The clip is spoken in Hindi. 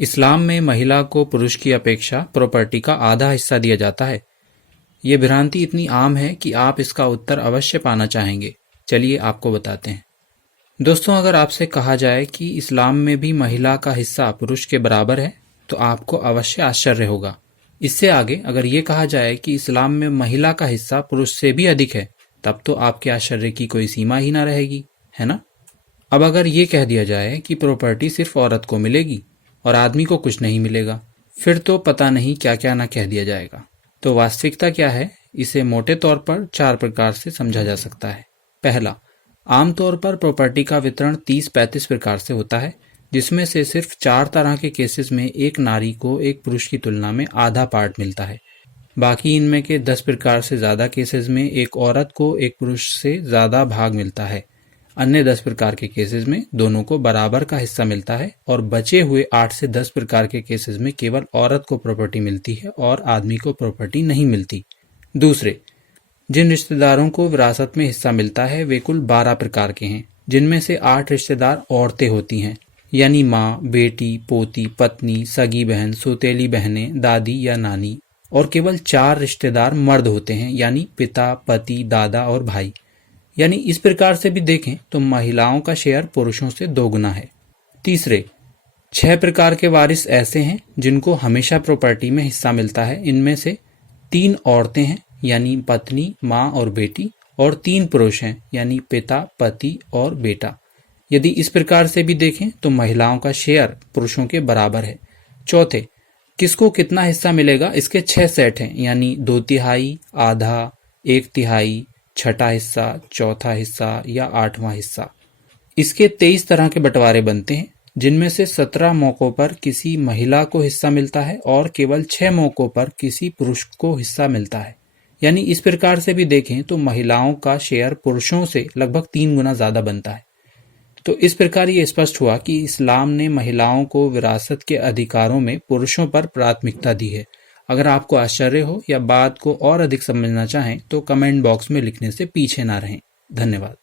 इस्लाम में महिला को पुरुष की अपेक्षा प्रॉपर्टी का आधा हिस्सा दिया जाता है। ये भ्रांति इतनी आम है कि आप इसका उत्तर अवश्य पाना चाहेंगे। चलिए आपको बताते हैं। दोस्तों, अगर आपसे कहा जाए कि इस्लाम में भी महिला का हिस्सा पुरुष के बराबर है तो आपको अवश्य आश्चर्य होगा। इससे आगे अगर ये कहा जाए कि इस्लाम में महिला का हिस्सा पुरुष से भी अधिक है, तब तो आपके आश्चर्य की कोई सीमा ही ना रहेगी, है ना? अब अगर ये कह दिया जाए कि प्रॉपर्टी सिर्फ औरत को मिलेगी और आदमी को कुछ नहीं मिलेगा, फिर तो पता नहीं क्या क्या ना कह दिया जाएगा। तो वास्तविकता क्या है, इसे मोटे तौर पर 4 प्रकार से समझा जा सकता है। पहला, आमतौर पर प्रॉपर्टी का वितरण 30-35 प्रकार से होता है, जिसमें से सिर्फ 4 तरह के केसेस में एक नारी को एक पुरुष की तुलना में आधा पार्ट मिलता है। बाकी इनमें के 10 प्रकार से ज्यादा केसेस में एक औरत को एक पुरुष से ज्यादा भाग मिलता है। अन्य 10 प्रकार के केसेस में दोनों को बराबर का हिस्सा मिलता है और बचे हुए 8 से 10 प्रकार के केसेस में केवल औरत को प्रॉपर्टी मिलती है और आदमी को प्रॉपर्टी नहीं मिलती। दूसरे, जिन रिश्तेदारों को विरासत में हिस्सा मिलता है वे कुल 12 प्रकार के हैं, जिनमें से 8 रिश्तेदार औरतें होती हैं, यानी माँ, बेटी, पोती, पत्नी, सगी बहन, सौतेली बहनें, दादी या नानी, और केवल 4 रिश्तेदार मर्द होते हैं, यानी पिता, पति, दादा और भाई। यानी इस प्रकार से भी देखें तो महिलाओं का शेयर पुरुषों से 2 गुना है। तीसरे, 6 प्रकार के वारिस ऐसे हैं जिनको हमेशा प्रॉपर्टी में हिस्सा मिलता है। इनमें से 3 औरतें हैं, यानी पत्नी, माँ और बेटी, और 3 पुरुष हैं, यानी पिता, पति और बेटा। यदि इस प्रकार से भी देखें तो महिलाओं का शेयर पुरुषों के बराबर है। चौथे, किसको कितना हिस्सा मिलेगा, इसके 6 सेट हैं, यानी 2/3, आधा, 1/3, छठा हिस्सा, चौथा हिस्सा या 8वां हिस्सा। इसके 23 तरह के बंटवारे बनते हैं, जिनमें से 17 मौकों पर किसी महिला को हिस्सा मिलता है और केवल 6 मौकों पर किसी पुरुष को हिस्सा मिलता है। यानी इस प्रकार से भी देखें तो महिलाओं का शेयर पुरुषों से लगभग 3 गुना ज्यादा बनता है। तो इस प्रकार ये स्पष्ट हुआ कि इस्लाम ने महिलाओं को विरासत के अधिकारों में पुरुषों पर प्राथमिकता दी है। अगर आपको आश्चर्य हो या बात को और अधिक समझना चाहें तो कमेंट बॉक्स में लिखने से पीछे ना रहें। धन्यवाद।